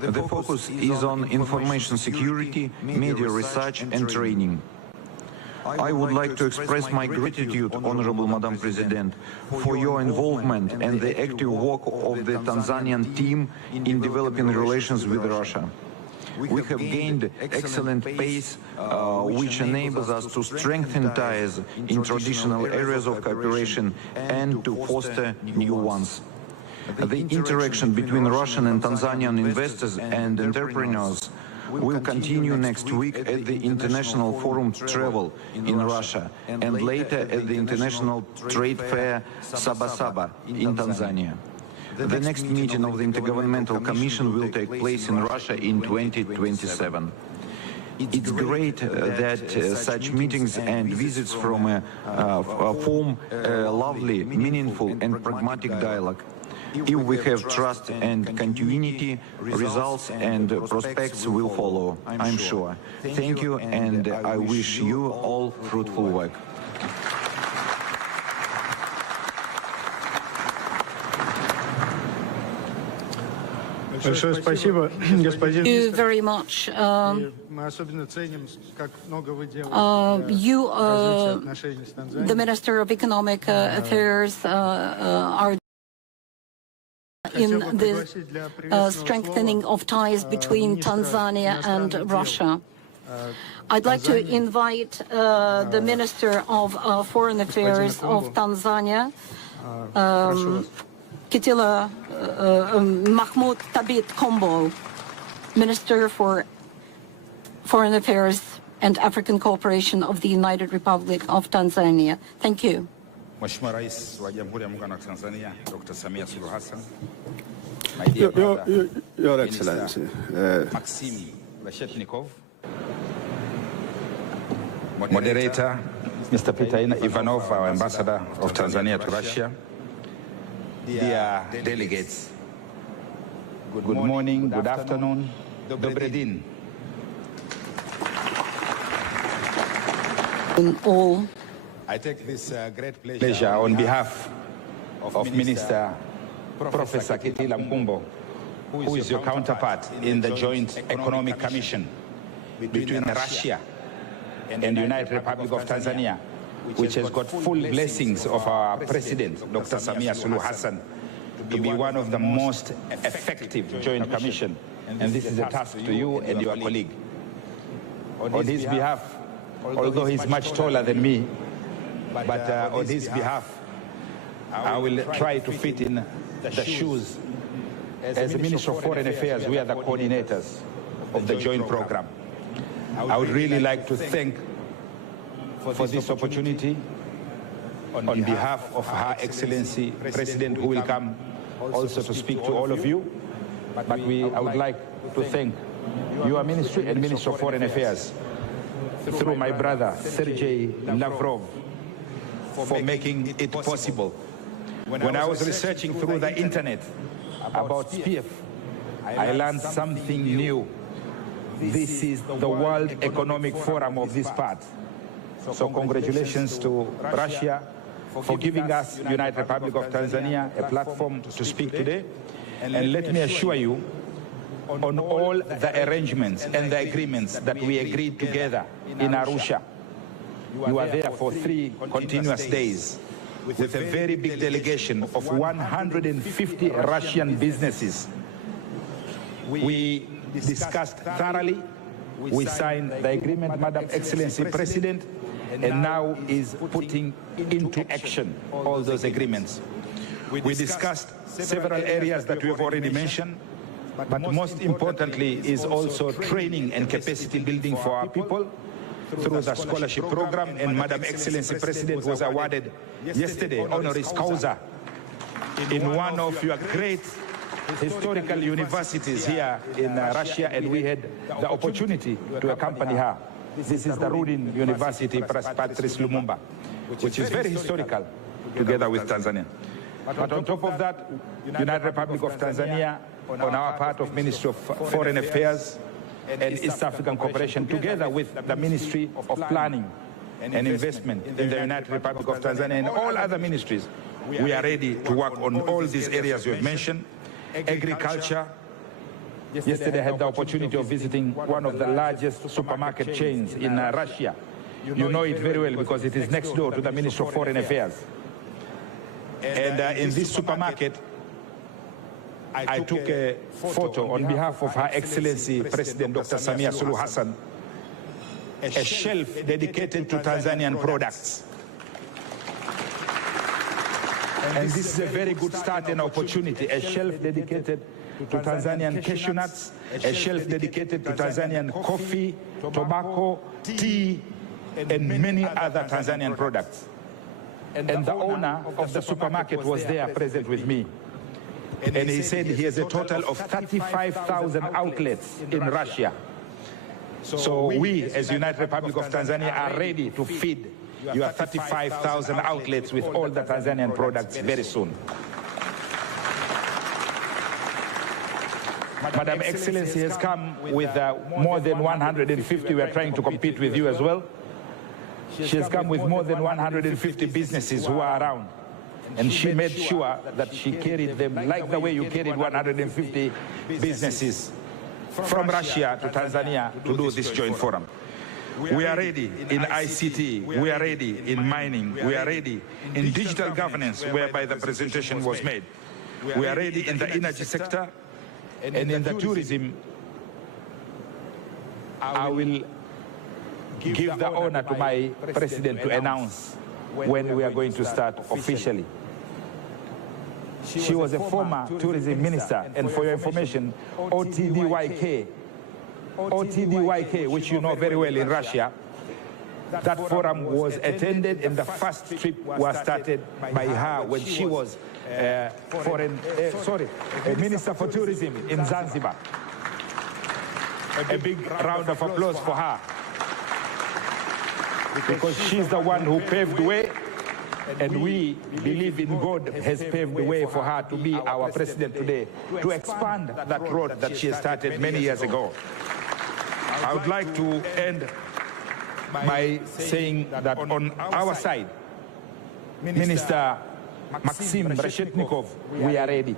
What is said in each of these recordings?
The focus is on information security, media research and training. I would like to express my gratitude, Honorable Madam President, for your involvement and the active work of the Tanzanian team in developing relations with Russia. We have gained excellent pace, which enables us to strengthen ties in traditional areas of cooperation and to foster new ones. The interaction between Russian and Tanzanian investors and entrepreneurs will continue next week at the International Forum Travel in Russia and later at the International Trade Fair Sabasaba in Tanzania. The next meeting of the Intergovernmental Commission will take place in Russia in 2027. It's great that such meetings and visits form a lovely, meaningful and pragmatic dialogue. If we have trust and continuity, results and prospects will follow, I'm sure. Thank you, and I wish you all fruitful work. Thank you very much. The Minister of Economic Affairs, are in the strengthening of ties between Tanzania and Russia. I'd like to invite the Minister of Foreign Affairs of Tanzania, Kitila Mahmoud Thabit Kombo, Minister for Foreign Affairs and African Cooperation of the United Republic of Tanzania. Thank you. Mheshimiwa Rais wa Jamhuri ya Muungano wa Tanzania, Dr. Samia Suluhu Hassan. Your Excellency. Maxim Reshetnikov. Moderator, Mr. Peter Ivanov, our Ambassador of Tanzania to Russia. Dear delegates, good morning, good afternoon, dobre din. All. I take this great pleasure on behalf of Minister Professor Kitila Mkumbo, who is your counterpart in the Joint Economic Commission between Russia and the United Republic of Tanzania, which has got full blessings of our President, Dr. Samia Suluhu Hassan, to be one of the most effective Joint Commission. And this is a task to you and your colleague. On his behalf, although he's much taller than me, but on his behalf, I will try to fit in the shoes. As the Minister of Foreign Affairs, we are the coordinators of the joint program. I would really like to thank for this opportunity on behalf of Her Excellency President, who will come also to speak to all of you. But I would like to thank your ministry and Minister of Foreign Affairs through my brother Sergei Lavrov for making it possible. When I was researching through the internet about SPIEF, I learned something new. This is the World Economic Forum of this part. So congratulations to Russia for giving us, United Republic of Tanzania, a platform to speak today. And let me assure you, on all the arrangements and the agreements that we agreed together in Arusha, you are there for 3 continuous days with a very big delegation of 150 Russian businesses. We discussed thoroughly. We signed the agreement, Madam Excellency President, and now is putting into action all those agreements. We discussed several areas that we have already mentioned, but most importantly is also training and capacity building for our people through the scholarship program, and Madam Excellency President was awarded yesterday honoris causa in one of your great historical universities here in Russia, and we had the opportunity to accompany her. This is the Rudin University, Patrice Lumumba, which is very historical, together with Tanzania. But on top of that, United Republic of Tanzania, on our part of Ministry of Foreign Affairs and East African Cooperation, together with the Ministry of Planning and Investment in the United Republic of Tanzania and all other ministries, we are ready to work on all these areas you have mentioned: agriculture, Yesterday I had the opportunity of visiting one of the largest supermarket chains in Russia. You know it very well because it is next door to the Ministry of Foreign Affairs. And in this supermarket, I took a photo on behalf of Her Excellency President Dr. Samia Suluhu Hassan, a shelf dedicated to Tanzanian products. And this is a very good start and opportunity, a shelf dedicated to Tanzanian cashew nuts, a shelf dedicated to Tanzanian coffee, tobacco, tea, and many other Tanzanian products. And the owner of the supermarket was there present with me. And he said he has a total of 35,000 outlets in Russia. So we, as United Republic of Tanzania, are ready to feed your 35,000 outlets with all the Tanzanian products very soon. Madam Excellency has come with more than 150. We are trying to compete with you as well. She has come with more than 150 businesses who are around. And she made sure that she carried them like the way you carried 150 businesses from Russia to Tanzania to do this joint forum. We are ready in ICT, we are ready in mining, we are ready in digital governance, whereby the presentation was made. We are ready in the energy sector, and in the tourism. I will give the honor to my president to announce when we are going to start officially. She was a former tourism minister, and for your information, OTDYK, which you know very well in Russia, that forum was attended and the first trip was started by her when she was a Minister for Tourism in Zanzibar. A big round of applause for her, because she's the one who paved the way, and we believe in God has paved the way for her to be our president today, to expand that road that she started many years ago. I would like to end by saying that on our side, Minister Maxim Reshetnikov, we are ready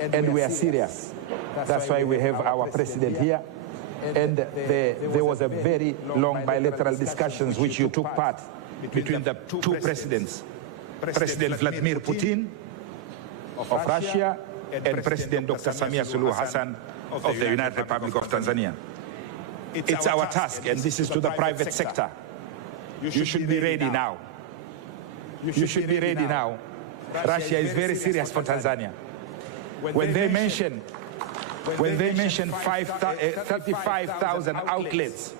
and we are serious. That's why we have our president here. And there was a very long bilateral discussions which you took part between the two presidents, President Vladimir Putin of Russia and President Dr. Samia Suluhu Hassan of the United Republic of Tanzania. It's our task, and this is to the private sector. You should be ready now. You should be ready now. Russia is very serious for Tanzania. When they mention 35,000 outlets,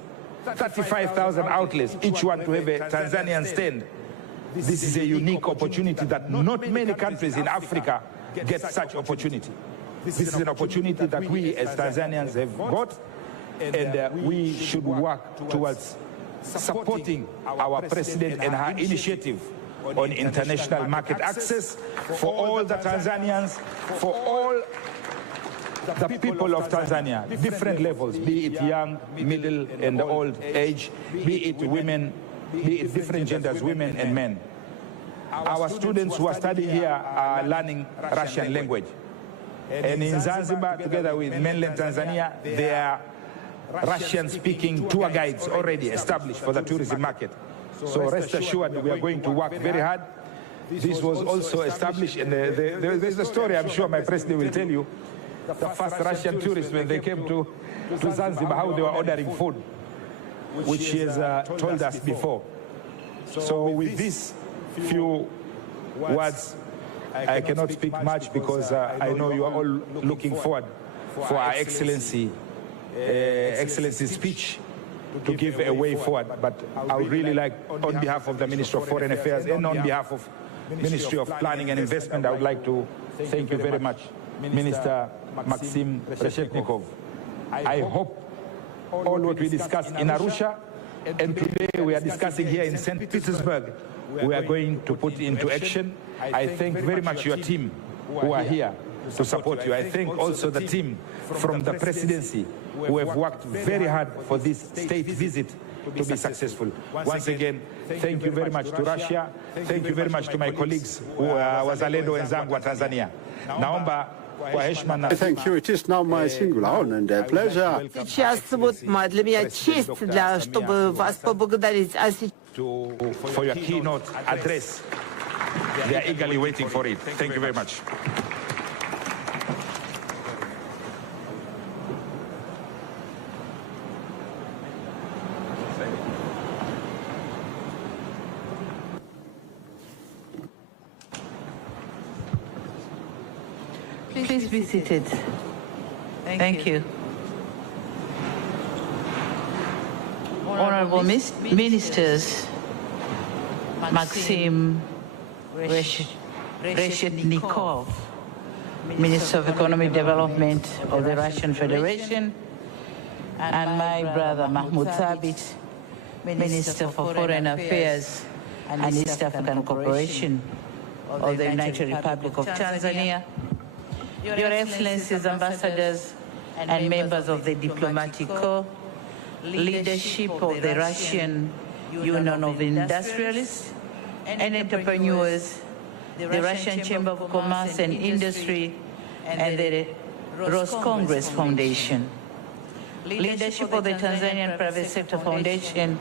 35,000 outlets, each one to have a Tanzanian stand, this is a unique opportunity that not many countries in Africa get such opportunity. This is an opportunity that we as Tanzanians have got, and we should work towards supporting our president and her initiative on international market access for all the Tanzanians, for all the people of Tanzania, different levels, be it young, middle, and old age, be it women, be it different genders, women and men. Our students who are studying here are learning Russian language. And in Zanzibar, together with mainland Tanzania, there are Russian-speaking tour guides already established for the tourism market. So rest assured, we are going to work very hard. This was also established, and there's a story I'm sure my president will tell you. The first Russian tourists, when they came to Zanzibar, how they were ordering food, which he has told us before. So with these few words, I cannot speak much because I know you are all looking forward for our Excellency's speech to give a way forward. But I would really like, on behalf of the Ministry of Foreign Affairs and on behalf of Ministry of Planning and Investment, I would like to thank you very much, Minister Maxim Reshetnikov. I hope all what we discussed in Arusha and today we are discussing here in St. Petersburg, we are going to put into action. I thank very much your team who are here to support you. I thank also the team from the presidency who have worked very hard for this state visit to be successful. Once again, thank you very much to Russia. Thank you very much to my colleagues who wazalendo wenzangu wa Tanzania. Naomba Kwa heshima na Thank you. It is now my singular honor and pleasure Сейчас вот для меня честь, чтобы вас поблагодарить. for your keynote address. They are eagerly waiting for it. Thank you very much. Please be seated. Thank you. Honorable Ministers, Maxim Reshetnikov, Minister of Economic Development of the Russian Federation, and my brother Mahmoud Thabit, Minister for Foreign Affairs and East African Cooperation of the United Republic of Tanzania, Your Excellencies, ambassadors and members of the diplomatic corps, leadership of the Russian Union of Industrialists and Entrepreneurs, the Russian Chamber of Commerce and Industry, and the Roscongress Foundation, leadership of the Tanzanian Private Sector Foundation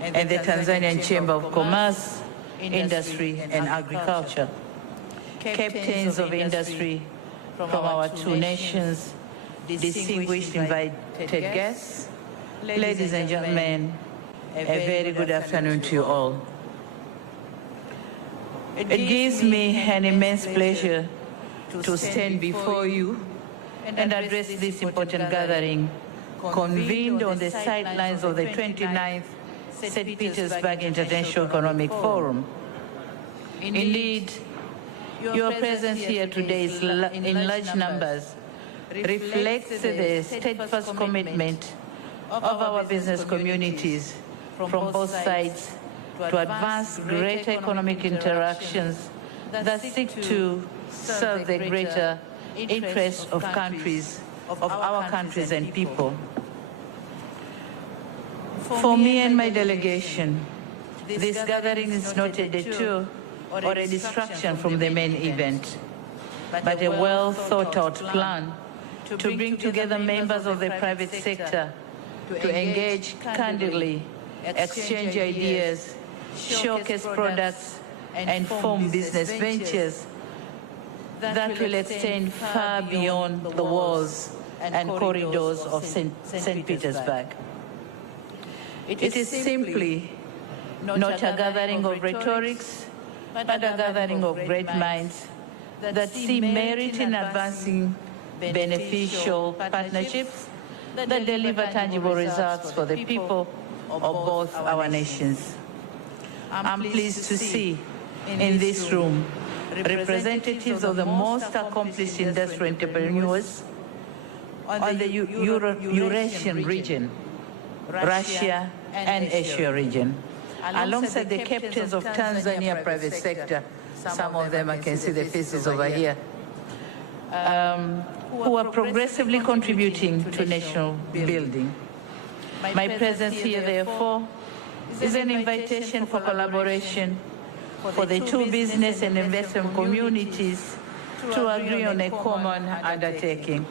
and the Tanzanian Chamber of Commerce, Industry and Agriculture, captains of industry from our two nations, distinguished invited guests, ladies and gentlemen, a very good afternoon to you all. It gives me an immense pleasure to stand before you and address this important gathering convened on the sidelines of the 29th St. Petersburg International Economic Forum. Indeed, your presence here today is in large numbers reflects the steadfast commitment of our business communities from both sides to advance greater economic interactions that seek to serve the greater interests of our countries and people. For me and my delegation, this gathering is not a detour or a distraction from the main event, but a well-thought-out plan to bring together members of the private sector to engage candidly, exchange ideas, showcase products, and form business ventures that will extend far beyond the walls and corridors of St. Petersburg. It is simply not a gathering of rhetorics, but a gathering of great minds that see merit in advancing beneficial partnerships that deliver tangible results for the people of both our nations. I'm pleased to see in this room representatives of the most accomplished industrial entrepreneurs on the Eurasian region, Russia and Asia region, alongside the captains of Tanzania private sector. Some of them, I can see the faces over here, who are progressively contributing to national building. My presence here, therefore, is an invitation for collaboration for the two business and investment communities to agree on a common undertaking.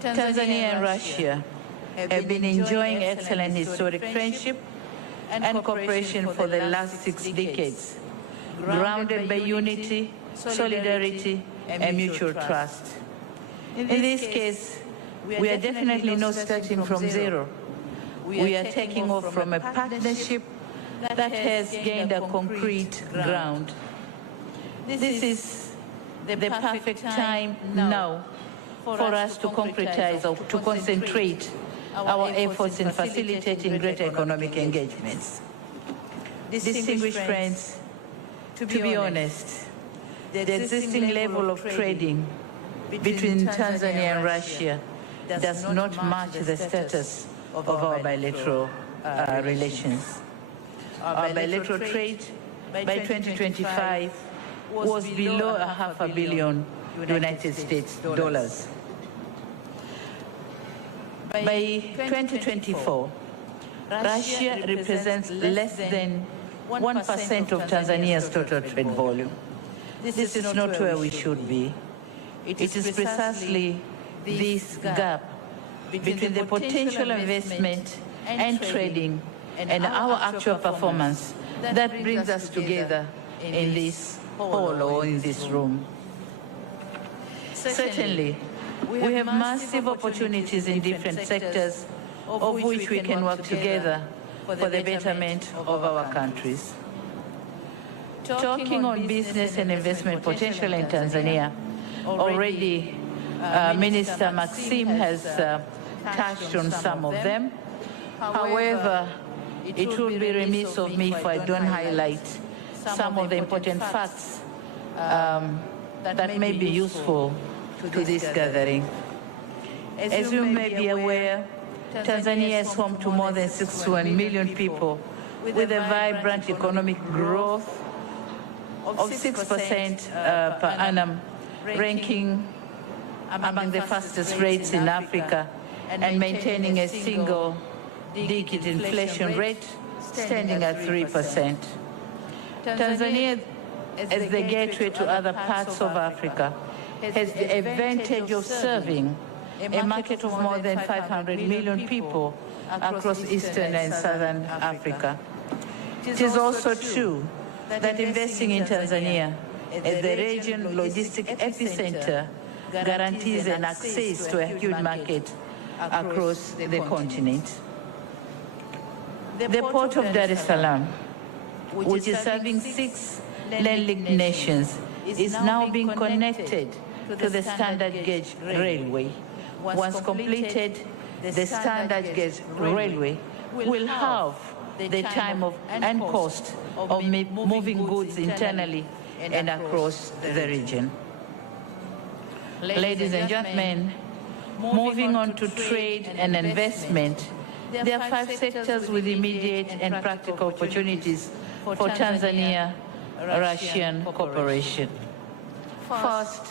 Tanzania and Russia have been enjoying excellent historic friendship and cooperation for the last 6 decades, grounded by unity, solidarity, and mutual trust. In this case, we are definitely not starting from zero. We are taking off from a partnership that has gained a concrete ground. This is the perfect time now for us to concretize or to concentrate our efforts in facilitating greater economic engagements. Distinguished friends, to be honest, the existing level of trading between Tanzania and Russia does not match the status of our bilateral relations. Our bilateral trade by 2025 was below $500 million United States dollars. By 2024, Russia represents less than 1% of Tanzania's total trade volume. This is not where we should be. it is precisely this gap between the potential investment and trading and our actual performance that brings us together in this hall or in this room. Certainly, we have massive opportunities in different sectors of which we can work together for the betterment of our countries. Talking on business and investment potential in Tanzania, already Minister Maxim has touched on some of them. However, it would be remiss of me if I don't highlight some of the important facts that may be useful to this gathering. As you may be aware, Tanzania is home to more than 61 million people with a vibrant economic growth of 6% per annum, ranking among the fastest rates in Africa and maintaining a single-digit inflation rate standing at 3%. Tanzania, as the gateway to other parts of Africa, has the advantage of serving a market of more than 500 million people across Eastern and Southern Africa. It is also true that investing in Tanzania as the region logistic epicenter guarantees an access to a huge market across the continent. The port of Dar es Salaam, which is serving 6 landlocked nations, is now being connected to the standard gauge railway. Once completed, the standard gauge railway will halve the time and cost of moving goods internally and across the region. Ladies and gentlemen, moving on to trade and investment, there are 5 sectors with immediate and practical opportunities for Tanzania-Russian cooperation. First,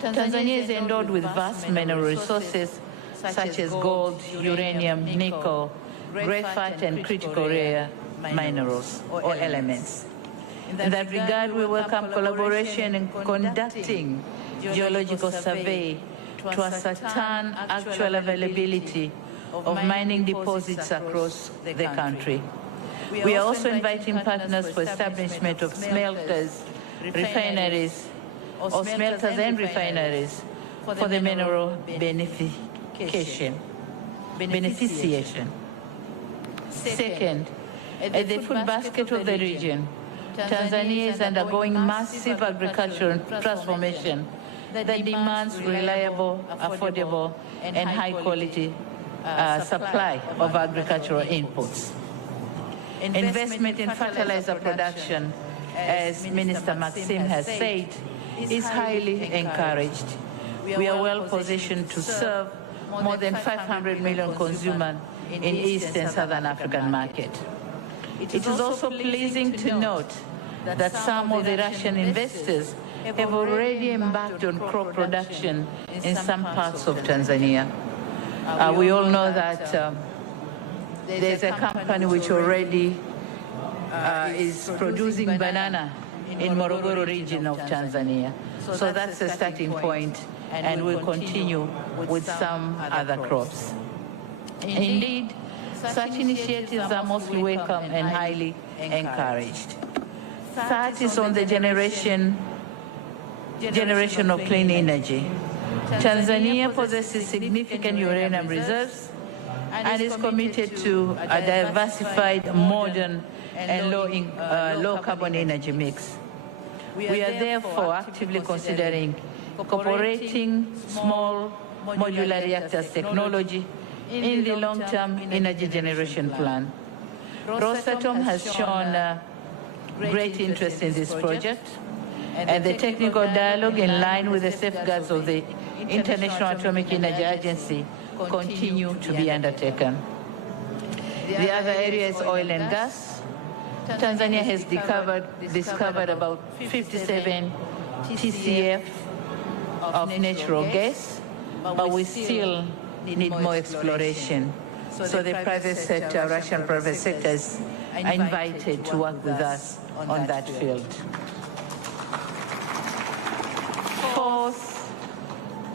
Tanzania is endowed with vast mineral resources such as gold, uranium, nickel, graphite, and critical rare minerals or elements. In that regard, we welcome collaboration in conducting geological survey to ascertain actual availability of mining deposits across the country. We are also inviting partners for establishment of smelters, refineries, or smelters and refineries for the mineral beneficiation. Second, at the food basket of the region, Tanzania is undergoing massive agricultural transformation that demands reliable, affordable, and high-quality supply of agricultural inputs. Investment in fertilizer production, as Minister Maxim has said, is highly encouraged. We are well positioned to serve more than 500 million consumers in East and Southern African market. It is also pleasing to note that some of the Russian investors have already embarked on crop production in some parts of Tanzania. We all know that there's a company which already is producing banana in Morogoro region of Tanzania. So that's a starting point, and we'll continue with some other crops. Indeed, such initiatives are mostly welcome and highly encouraged. Third is on the generation of clean energy. Tanzania possesses significant uranium reserves and is committed to a diversified, modern, and low carbon energy mix. We are therefore actively considering incorporating small modular reactors technology in the long-term energy generation plan. Rosatom has shown great interest in this project, and the technical dialogue in line with the safeguards of the International Atomic Energy Agency continue to be undertaken. The other area is oil and gas. Tanzania has discovered about 57 TCF of natural gas, but we still need more exploration. So the private sector, Russian private sector, is invited to work with us on that field. Fourth,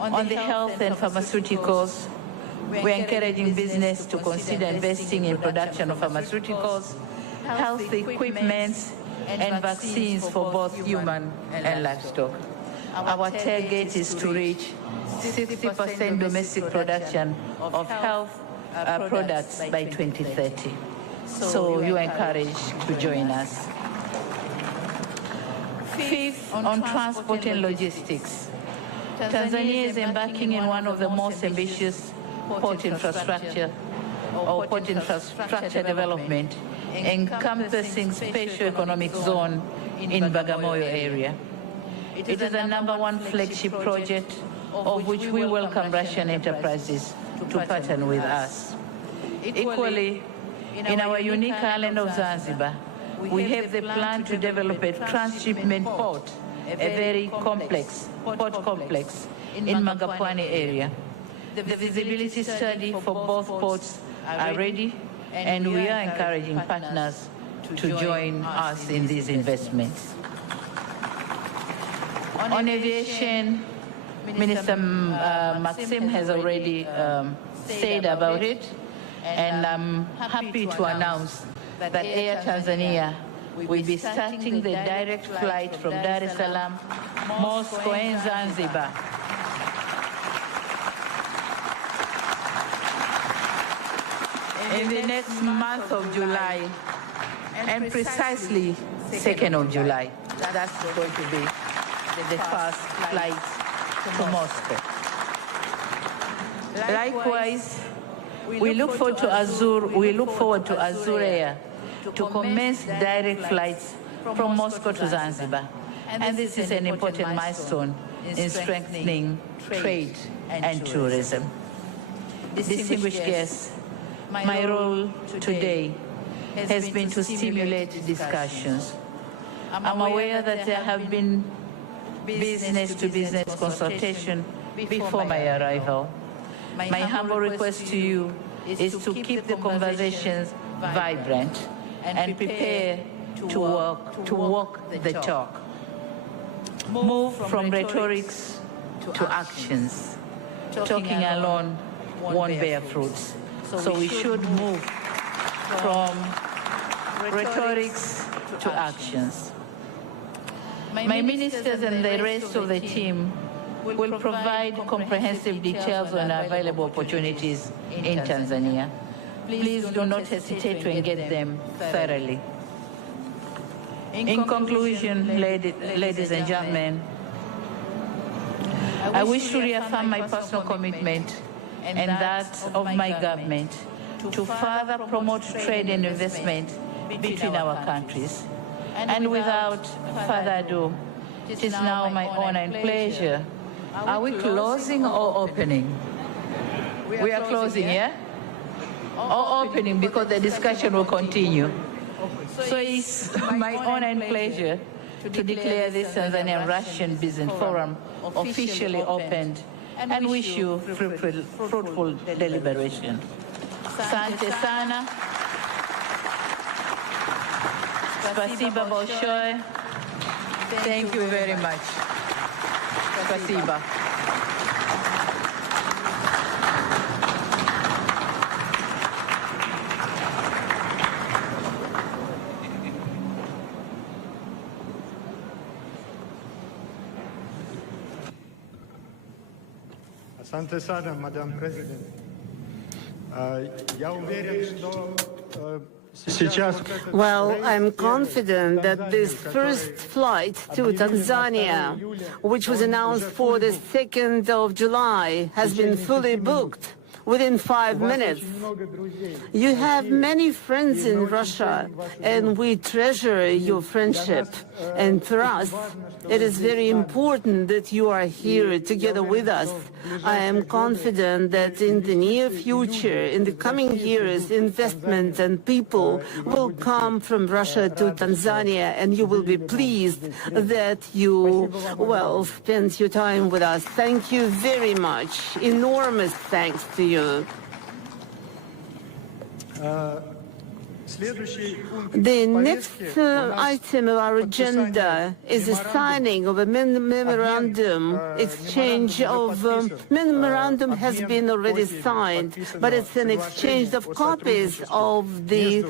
On the health and pharmaceuticals, we're encouraging business to consider investing in production of pharmaceuticals, health equipment, and vaccines for both human and livestock. Our target is to reach 60% domestic production of health products by 2030. So you are encouraged to join us. Fifth, on transport and logistics. Tanzania is embarking in one of the most ambitious port infrastructure development, encompassing special economic zone in Bagamoyo area. It is the #1 flagship project of which we welcome Russian enterprises to partner with us. Equally, in our unique island of Zanzibar, we have the plan to develop a transshipment port, a very complex port complex in Magapwani area. The visibility study for both ports are ready, and we are encouraging partners to join us in these investments. On aviation, Minister Maxim has already said about it, and I'm happy to announce that Air Tanzania will be starting the direct flight from Dar es Salaam, Moscow, and Zanzibar. In the next month of July, and precisely 2nd of July, that's going to be the first flight to Moscow. Likewise, we look forward to Azur Air to commence direct flights from Moscow to Zanzibar. And this is an important milestone in strengthening trade and tourism. Distinguished guests, my role today has been to stimulate discussions. I'm aware that there have been business-to-business consultation before my arrival. My humble request to you is to keep the conversations vibrant and prepare to walk the talk. Move from rhetorics to actions. Talking alone won't bear fruits. So we should move from rhetorics to actions. My ministers and the rest of the team will provide comprehensive details on available opportunities in Tanzania. Please do not hesitate to engage them thoroughly. In conclusion, ladies and gentlemen, I wish to reaffirm my personal commitment and that of my government to further promote trade and investment between our countries. And without further ado, it is now my honor and pleasure. Are we closing or opening? We are closing, yeah? Or opening, because the discussion will continue. So it's my honor and pleasure to declare this Tanzanian-Russian Business Forum officially opened and wish you fruitful deliberation. Asante sana. Spasiba большое. Thank you very much. Spasiba. Asante sana, Madam President. Я уверен, что сейчас... Well, I'm confident that this first flight to Tanzania, which was announced for the 2nd of July, has been fully booked within 5 minutes. You have many friends in Russia, and we treasure your friendship. And for us, it is very important that you are here together with us. I am confident that in the near future, in the coming years, investment and people will come from Russia to Tanzania, and you will be pleased that you, well, spent your time with us. Thank you very much. Enormous thanks to you. The next item of our agenda is the signing of a memorandum. Exchange of memorandum has been already signed, but it's an exchange of copies of the